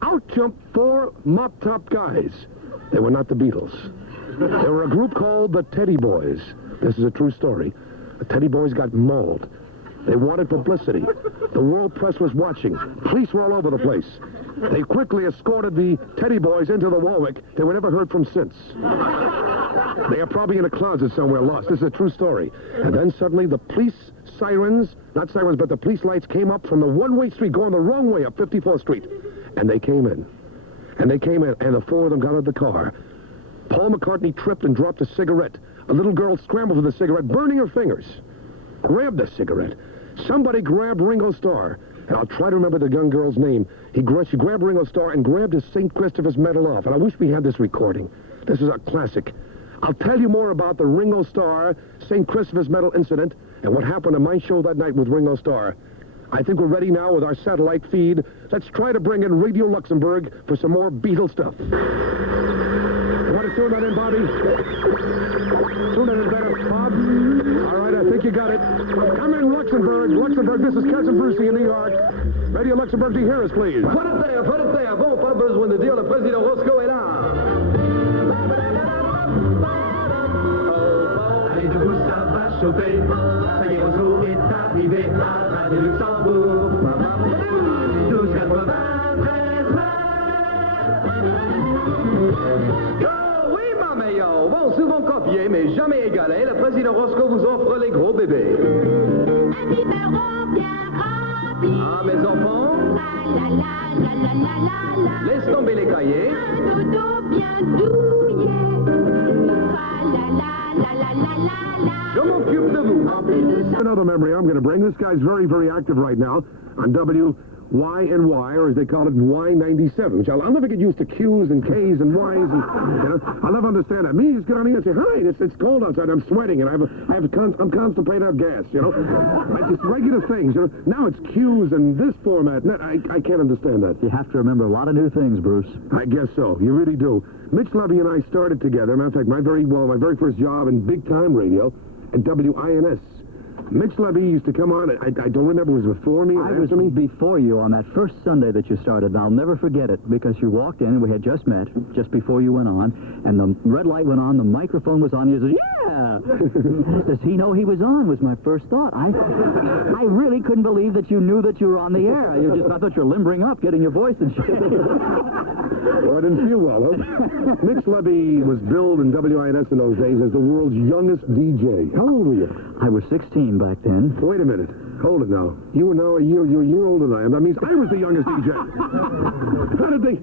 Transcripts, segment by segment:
Out jumped 4 mop-top guys. They were not the Beatles. They were a group called the Teddy Boys. This is a true story. The Teddy Boys got mauled. They wanted publicity. The world press was watching. Police were all over the place. They quickly escorted the Teddy Boys into the Warwick. They were never heard from since. They are probably in a closet somewhere lost. This is a true story. And then suddenly the police sirens, not sirens, but the police lights came up from the one-way street going the wrong way up 54th Street. And they came in. And the 4 of them got out of the car. Paul McCartney tripped and dropped a cigarette. A little girl scrambled for the cigarette, burning her fingers. Grabbed the cigarette. Somebody grabbed Ringo Starr. And I'll try to remember the young girl's name. She grabbed Ringo Starr and grabbed his St. Christopher's medal off. And I wish we had this recording. This is a classic. I'll tell you more about the Ringo Starr St. Christopher's medal incident and what happened on my show that night with Ringo Starr. I think we're ready now with our satellite feed. Let's try to bring in Radio Luxembourg for some more Beatle stuff. You want to tune that in, Bobby? Tune that in better, Bob? All right, I think you got it. Come in, Luxembourg. Luxembourg, this is Cousin Brucie in New York. Radio Luxembourg, do you hear us, please? Pas de terre. Bon, pas besoin de dire, le président Roscoe est là. Allez, debout, ça va chauffer. Ça y est, Roscoe est arrivé à Radio Luxembourg. 12,93. Bon, souvent copié, mais jamais égalé, le président Roscoe vous offre les gros bébés. Un biberon bien rempli. Ah, mes enfants. Laisse tomber les cahiers. Un doudou bien douillet. Je m'occupe de vous. En plus de ça. Another memory I'm going to bring. This guy's very, very active right now on WYNY, or as they call it, Y97. Which I'll never get used to Q's and K's and Y's. And, I'll never understand that. Me, just get on here and say, hi, it's cold outside. I'm sweating, and I'm constipated of gas, you know. It's just regular things, you know. Now it's Q's and this format. I can't understand that. You have to remember a lot of new things, Bruce. I guess so. You really do. Mitch Levy and I started together. Matter of fact, my very first job in big-time radio at WINS. Mitch Levy used to come on. I don't remember, it was before me or I was after me? before you on that first Sunday that you started, and I'll never forget it, because you walked in, and we had just met, just before you went on, and the red light went on, the microphone was on, you said, yeah! Does he know he was on, was my first thought. I really couldn't believe that you knew that you were on the air. I thought you were limbering up, getting your voice and shit. Well, I didn't feel well, huh? Mitch Levy was billed in WINS in those days as the world's youngest DJ. How old were you? I was 16 back then. Wait a minute. Hold it now. You were now you're a year older than I am. That means I was the youngest DJ. How did they...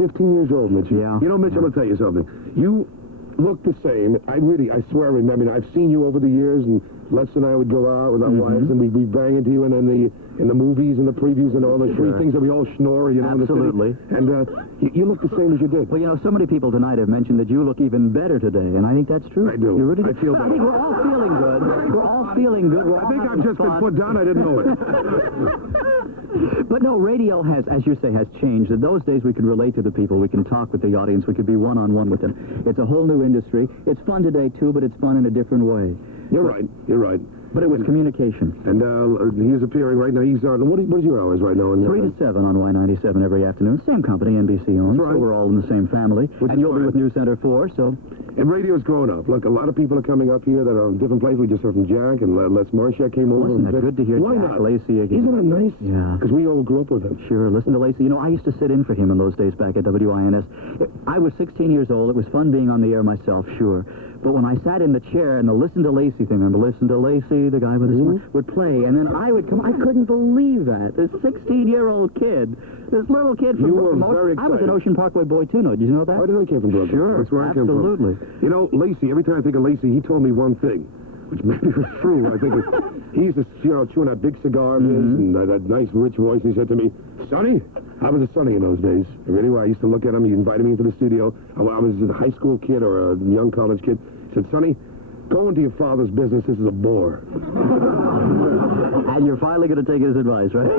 15 years old, Mitch. Yeah. You know, Mitch, I'm going to tell you something. You look the same. I swear I remember. I've seen you over the years, and Les and I would go out with our wives, and we'd bang into you in the movies and the previews and all the sweet things that we all snore, you know. Absolutely. And you look the same as you did. Well, you know, so many people tonight have mentioned that you look even better today, and I think that's true. I do. You really do. I feel better. I think we're all feeling good. We're all feeling good. I think I've just been put down. I didn't know it. But no, radio has, as you say, has changed. In those days, we could relate to the people. We can talk with the audience. We could be one-on-one with them. It's a whole new industry. It's fun today, too, but it's fun in a different way. You're right. But it was communication. And he's appearing right now. He's on, what is your hours right now? 3 to 7 on Y97 every afternoon. Same company, NBC owns. Right. So we're all in the same family. And you'll be with News Center 4, so... And radio's grown up. Look, a lot of people are coming up here that are in different places. We just heard from Jack, and Les Marcia came over. Wasn't that good to hear Why Jack not? Lacey again? Isn't that nice? Yeah. Because we all grew up with him. Sure, listen to Lacey. You know, I used to sit in for him in those days back at WINS. I was 16 years old. It was fun being on the air myself, sure. But when I sat in the chair and the Listen to Lacey thing, remember, Listen to Lacey, the guy with his would play, and then I would come. I couldn't believe that. This 16-year-old kid, this little kid from... You were very excited. I was an Ocean Parkway boy, too, no? Did you know that? I didn't came from Brooklyn. Sure, that's where I came from. absolutely. You know, Lacey, every time I think of Lacey, he told me one thing, which maybe was true. I think he used to, chewing that big cigar of his and that nice, rich voice. And he said to me, Sonny, I was a Sonny in those days. Really, I used to look at him. He invited me into the studio. I was a high school kid or a young college kid. He said, Sonny, go into your father's business. This is a bore. And you're finally going to take his advice, right?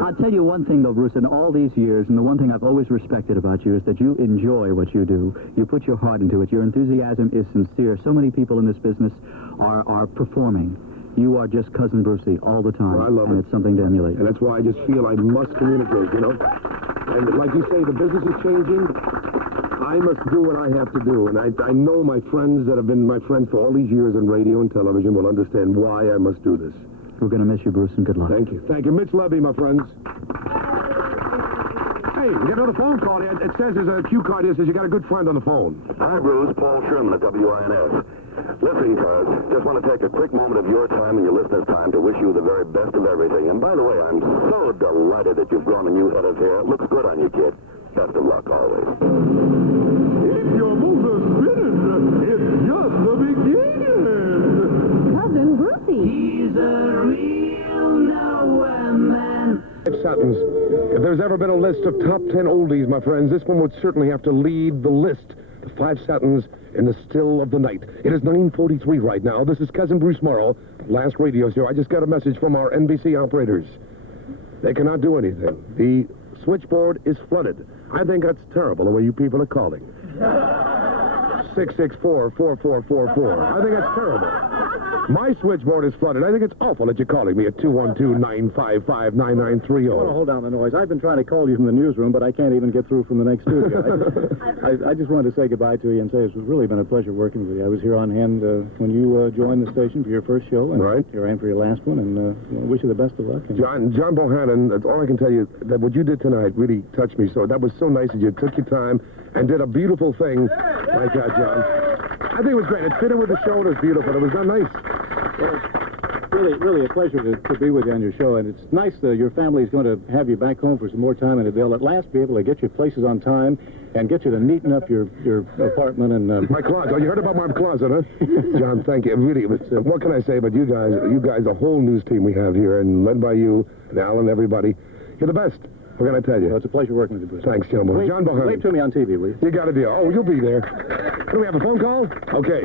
I'll tell you one thing, though, Bruce, in all these years, and the one thing I've always respected about you is that you enjoy what you do. You put your heart into it. Your enthusiasm is sincere. So many people in this business are performing. You are just Cousin Brucie all the time. Well, I love and it. it's something to emulate. And that's why I just feel I must communicate, you know? And like you say, the business is changing. I must do what I have to do. And I know my friends that have been my friends for all these years in radio and television will understand why I must do this. We're going to miss you, Bruce, and good luck. Thank you. Thank you. Mitch Levy, my friends. Hey, we get another phone call. It says there's a cue card here that says you got a good friend on the phone. Hi, Bruce. Paul Sherman at WINS. Listen, cuz, just want to take a quick moment of your time and your listeners' time to wish you the very best of everything. And by the way, I'm so delighted that you've grown a new head of hair. Looks good on you, kid. Best of luck always. If your moves are spinning, it's just the beginning. Cousin Brucie. He's a real nowhere man. Satins. If there's ever been a list of top 10 oldies, my friends, this one would certainly have to lead the list. The 5 Satins in the still of the night. It is 9:43 right now. This is Cousin Bruce Morrow, last radio show. I just got a message from our NBC operators. They cannot do anything. The switchboard is flooded. I think that's terrible, the way you people are calling. 664-4444. I think that's terrible. My switchboard is flooded. I think it's awful that you're calling me at 212-955-9930. Hold down the noise. I've been trying to call you from the newsroom, but I can't even get through from the next studio. I just wanted to say goodbye to you and say it's really been a pleasure working with you. I was here on hand when you joined the station for your first show, and Right. here I am for your last one, and I wish you the best of luck. And John Bohannon, that's all I can tell you, that what you did tonight really touched me. So that was so nice that you took your time and did a beautiful thing like that, John. I think it was great. It fit in with the show. It was beautiful. It was done nice. well, really a pleasure to be with you on your show, and it's nice that your family is going to have you back home for some more time, and they'll at last be able to get you places on time and get you to neaten up your apartment and My closet. Oh, you heard about my closet, huh? John, thank you. Really, what can I say? But you guys, the whole news team we have here, and led by you and Alan, everybody, you're the best. What can I tell you? it's a pleasure working with you, Bruce. Thanks, John. John Bohannon. Wave to me on TV, will you? You got a deal. Oh, you'll be there. Do we have a phone call? Okay.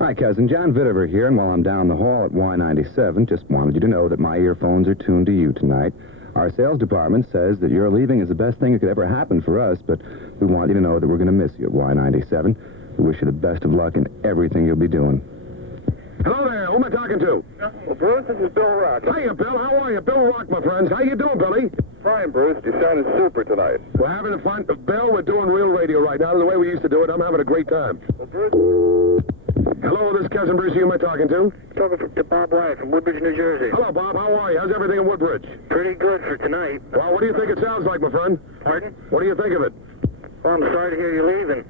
Hi, cousin. John Vitiver here, and while I'm down the hall at Y97, just wanted you to know that my earphones are tuned to you tonight. Our sales department says that your leaving is the best thing that could ever happen for us, but we want you to know that we're going to miss you at Y97. We wish you the best of luck in everything you'll be doing. Hello there. Who am I talking to? Well, Bruce, this is Bill Rock. Hiya, Bill. How are you? Bill Rock, my friends. How you doing, Billy? Fine, Bruce. You sounded super tonight. We're having fun. Bill, we're doing real radio right now. The way we used to do it, I'm having a great time. Well, Bruce, Hello, this is Cousin Brucie. Who am I talking to? talking to Bob White from Woodbridge, New Jersey. Hello, Bob. How are you? How's everything in Woodbridge? Pretty good for tonight. Well, what do you think it sounds like, my friend? Pardon? What do you think of it? Well, I'm sorry to hear you leaving.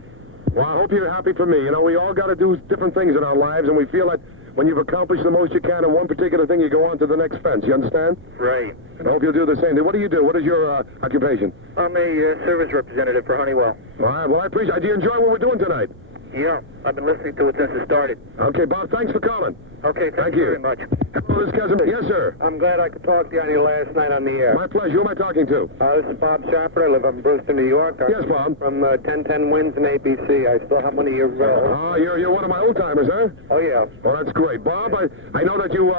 Well, I hope you're happy for me. You know, we all got to do different things in our lives, and we feel that when you've accomplished the most you can in one particular thing, you go on to the next fence. You understand? Right. I hope you'll do the same thing. What do you do? What is your occupation? I'm a service representative for Honeywell. All right. Well, I appreciate it. Do you enjoy what we're doing tonight? Yeah, I've been listening to it since it started. Okay, Bob, thanks for calling. Okay, Thank you you. very much. Hello, this is Cousin. Yes, sir. I'm glad I could talk to you on your last night on the air. My pleasure. Who am I talking to? This is Bob Shepard. I live up in Brewster, New York. Yes, Bob. From 1010 Wins in ABC. I still have one of your... You're one of my old timers, huh? Oh, yeah. Well, that's great, Bob. I know that you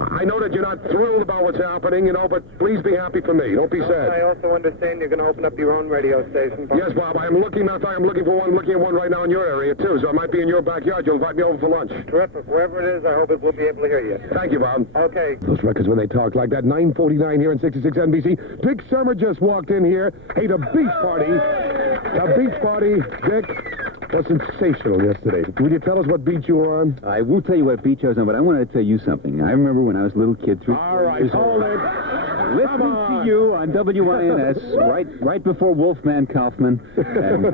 I know that you're not thrilled about what's happening, you know, but please be happy for me. Don't be sad. I also understand you're going to open up your own radio station. Yes, Bob. I'm looking. Matter of fact, I'm looking for one. I'm looking at one right now in your area too. So I might be in your backyard. You'll invite me over for lunch. Terrific. Wherever it is, I hope it will be able to hear you. Thank you, Bob. Okay. Those records when they talk like that. 9:49 here in 66 NBC. Dick Summer just walked in here. Hey, the beach party. The beach party, Dick, was sensational yesterday. Will you tell us what beach you were on? I won't tell you what beach I was on, but I wanted to tell you something. I remember when I was a little kid, All right, hold it. listening to you on WINS right before Wolfman Kaufman, and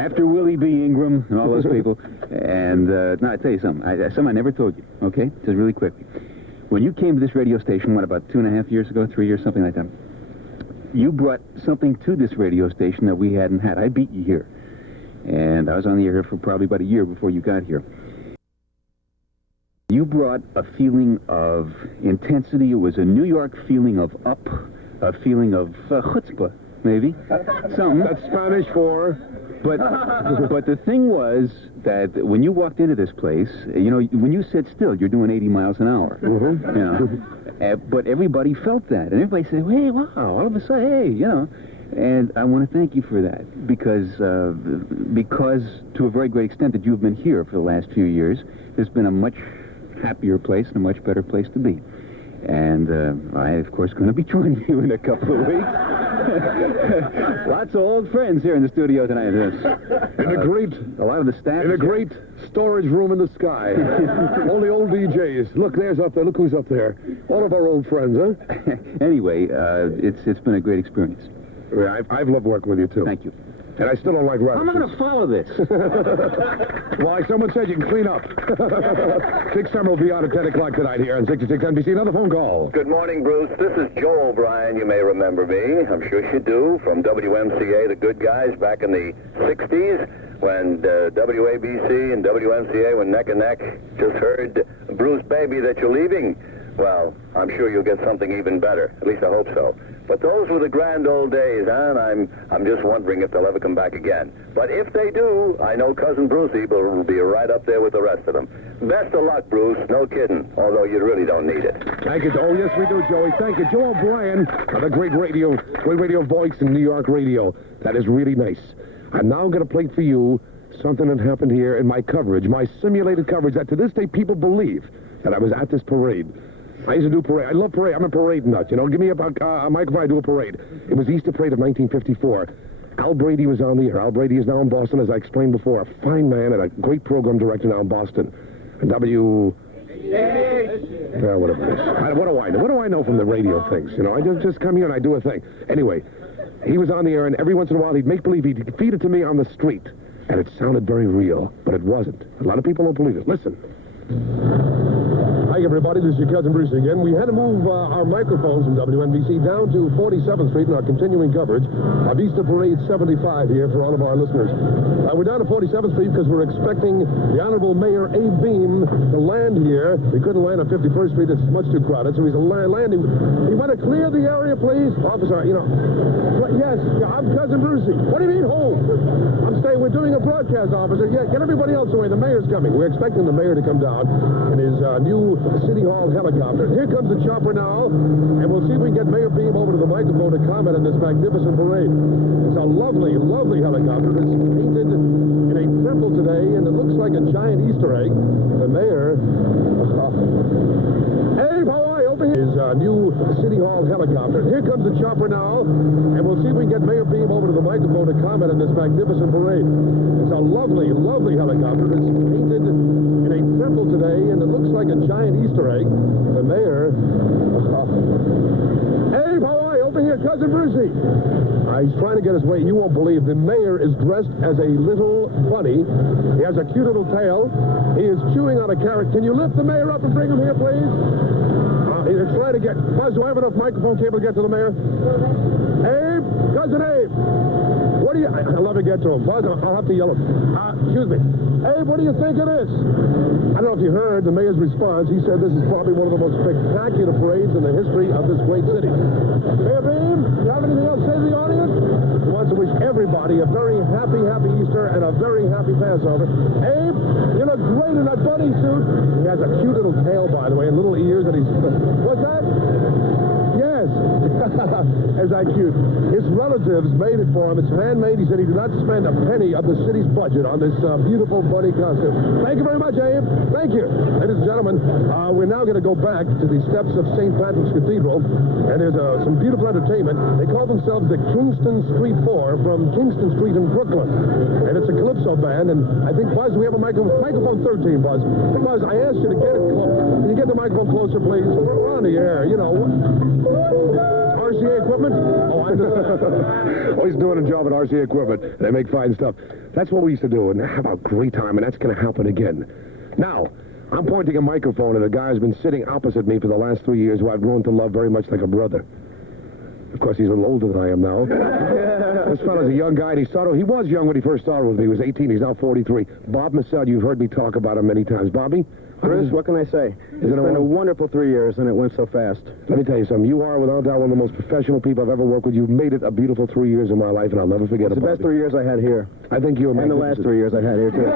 after Willie B. Ingram and all those people. And now I tell you something. Something I never told you. Okay, just really quickly. When you came to this radio station, what, about 2.5 years ago, 3 years, something like that? You brought something to this radio station that we hadn't had. I beat you here, and I was on the air for probably about a year before you got here. You brought a feeling of intensity. It was a New York feeling of up, a feeling of chutzpah, maybe. Something. That's Spanish for... But the thing was that when you walked into this place, you know, when you sit still, you're doing 80 miles an hour. Mm-hmm. You know, but everybody felt that, and everybody said, "Hey, wow!" All of a sudden, hey, you know. And I want to thank you for that because to a very great extent that you've been here for the last few years, there's been a much happier place and a much better place to be. And I, of course, going to be joining you in a couple of weeks. Lots of old friends here in the studio tonight. A lot of the staff. In a great storage room in the sky. All the old DJs. Look, there's up there. Look who's up there. All of our old friends, huh? Anyway, it's been a great experience. Yeah, I've loved working with you, too. Thank you. And I still don't like radishes. I'm not going to follow this. Well, like someone said, you can clean up. Dick Summer will be on at 10 o'clock tonight here on 66 NBC. Another phone call. Good morning, Bruce. This is Joe O'Brien. You may remember me. I'm sure you do. From WMCA, the good guys, back in the 60s, when WABC and WMCA were neck and neck. Just heard, Bruce, baby, that you're leaving. Well, I'm sure you'll get something even better. At least I hope so. But those were the grand old days, huh? And I'm just wondering if they'll ever come back again. But if they do, I know Cousin Brucie will be right up there with the rest of them. Best of luck, Bruce. No kidding. Although you really don't need it. Thank you. Oh, yes, we do, Joey. Thank you. Joe O'Brien, the great radio voice in New York radio. That is really nice. I'm now going to play for you something that happened here in my coverage, my simulated coverage, that to this day people believe that I was at this parade. I used to do parade. I love parade. I'm a parade nut. You know, give me a microphone, I do a parade. It was Easter Parade of 1954. Al Brady was on the air. Al Brady is now in Boston, as I explained before. A fine man and a great program director now in Boston. And whatever it is. What do I know? What do I know from the radio things? You know, I just come here and I do a thing. Anyway, he was on the air, and every once in a while he'd make believe he'd feed it to me on the street. And it sounded very real, but it wasn't. A lot of people don't believe it. Listen. Hi, everybody. This is your cousin Brucie again. We had to move our microphones from WNBC down to 47th Street in our continuing coverage of Easter Parade 75 here for all of our listeners. We're down to 47th Street because we're expecting the Honorable Mayor Abe Beam to land here. We couldn't land on 51st Street. It's much too crowded, so he's landing. You want to clear the area, please? Officer, you know. Yes, I'm cousin Brucie. What do you mean, hold? I'm staying. We're doing a broadcast, officer. Yeah, get everybody else away. The mayor's coming. We're expecting the mayor to come down in his new City Hall helicopter. Here comes the chopper now, and we'll see if we can get Mayor Beam over to the microphone to comment on this magnificent parade. It's a lovely, lovely helicopter. It's painted in a purple today, and it looks like a giant Easter egg. The mayor... Hey, how are you? Over here. His new City Hall helicopter. Here comes the chopper now, and we'll see if we can get Mayor Beam over to the microphone to comment on this magnificent parade. It's a lovely, lovely helicopter. It's painted in a purple today, and it looks like a giant Easter egg. The mayor... Hey, how are you? Over here, cousin Brucie. He's trying to get his way. You won't believe the mayor is dressed as a little bunny. He has a cute little tail. He is chewing on a carrot. Can you lift the mayor up and bring him here, please? He's trying to get... Buzz, do I have enough microphone cable to get to the mayor? Abe! Cousin Abe! What do you... I'll never get to him. Buzz, I'll have to yell him. Excuse me. Abe, what do you think of this? I don't know if you heard the mayor's response. He said this is probably one of the most spectacular parades in the history of this great city. Mayor Beam, do you have anything else to say to the audience? He wants to wish everybody a very happy, happy Easter and a very happy Passover. Abe, you look great in that bunny suit. He has a cute little tail, by the way, and little ears that he's... What's that? Yes. Is that cute? His relatives made it for him. It's handmade. He said he did not spend a penny of the city's budget on this beautiful bunny costume. Thank you very much, Abe. Thank you. Ladies and gentlemen, we're now going to go back to the steps of St. Patrick's Cathedral, and there's some beautiful entertainment. They call themselves the Kingston Street 4 from Kingston Street in Brooklyn. And it's a calypso band, and I think, Buzz, we have a microphone 13, Buzz. Buzz, I asked you to get it close. Can you get the microphone closer, please? We're on the air, you know. RCA Equipment? Oh, he's doing a job at RCA Equipment. They make fine stuff. That's what we used to do, and have a great time, and that's going to happen again. Now, I'm pointing a microphone at a guy who's been sitting opposite me for the last 3 years, who I've grown to love very much like a brother. Of course, he's a little older than I am now. This fellow's a young guy, and he was young when he first started with me. He was 18. He's now 43. Bob Massell, you've heard me talk about him many times. Bobby? Chris, what can I say? It's been a wonderful 3 years, and it went so fast. Let me tell you something. You are, without doubt, one of the most professional people I've ever worked with. You've made it a beautiful 3 years in my life, and I'll never forget it. It's the best 3 years I had here. I think you're... And the last 3 years I had here, too.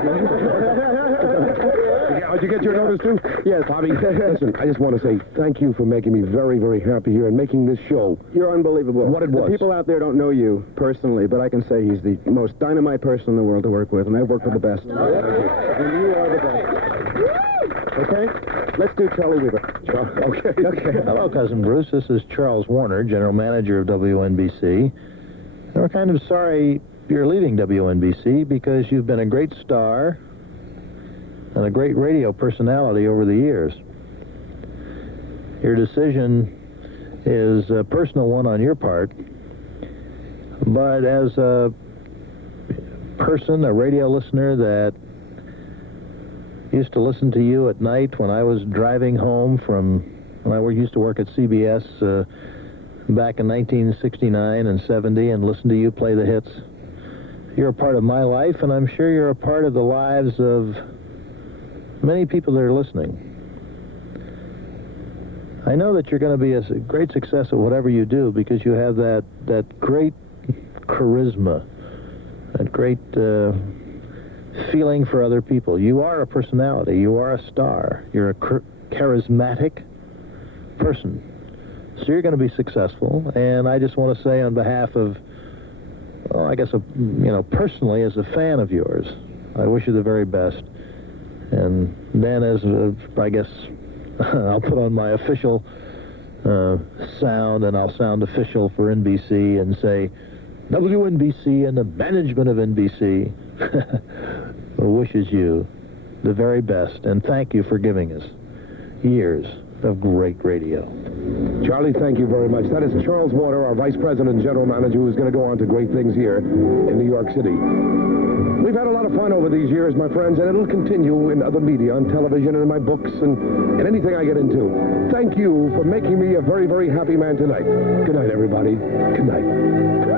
Did you get your notice, too? Yes. Bobby, listen, I just want to say thank you for making me very, very happy here and making this show. You're unbelievable. What it was. The people out there don't know you personally, but I can say he's the most dynamite person in the world to work with, and I've worked with the best. And you are the best. Okay? Let's do Charlie Weaver. Okay. Hello, Cousin Bruce. This is Charles Warner, General Manager of WNBC. And we're kind of sorry you're leaving WNBC because you've been a great star and a great radio personality over the years. Your decision is a personal one on your part, but as a person, a radio listener that used to listen to you at night when I was driving home from when I used to work at CBS back in 1969 and 70 and listen to you play the hits. You're a part of my life, and I'm sure you're a part of the lives of many people that are listening. I know that you're going to be a great success at whatever you do because you have that great charisma, that great feeling for other people. You are a personality. You are a star. You're a charismatic person. So you're going to be successful, and I just want to say on behalf of, well, I guess, personally as a fan of yours, I wish you the very best. And then I guess, I'll put on my official sound, and I'll sound official for NBC and say, WNBC and the management of NBC wishes you the very best, and thank you for giving us years of great radio. Charlie, thank you very much. That is Charles Warner, our Vice President and General Manager, who's going to go on to great things here in New York City. We've had a lot of fun over these years, my friends, and it'll continue in other media, on television and in my books and anything I get into. Thank you for making me a very, very happy man tonight. Good night, everybody. Good night.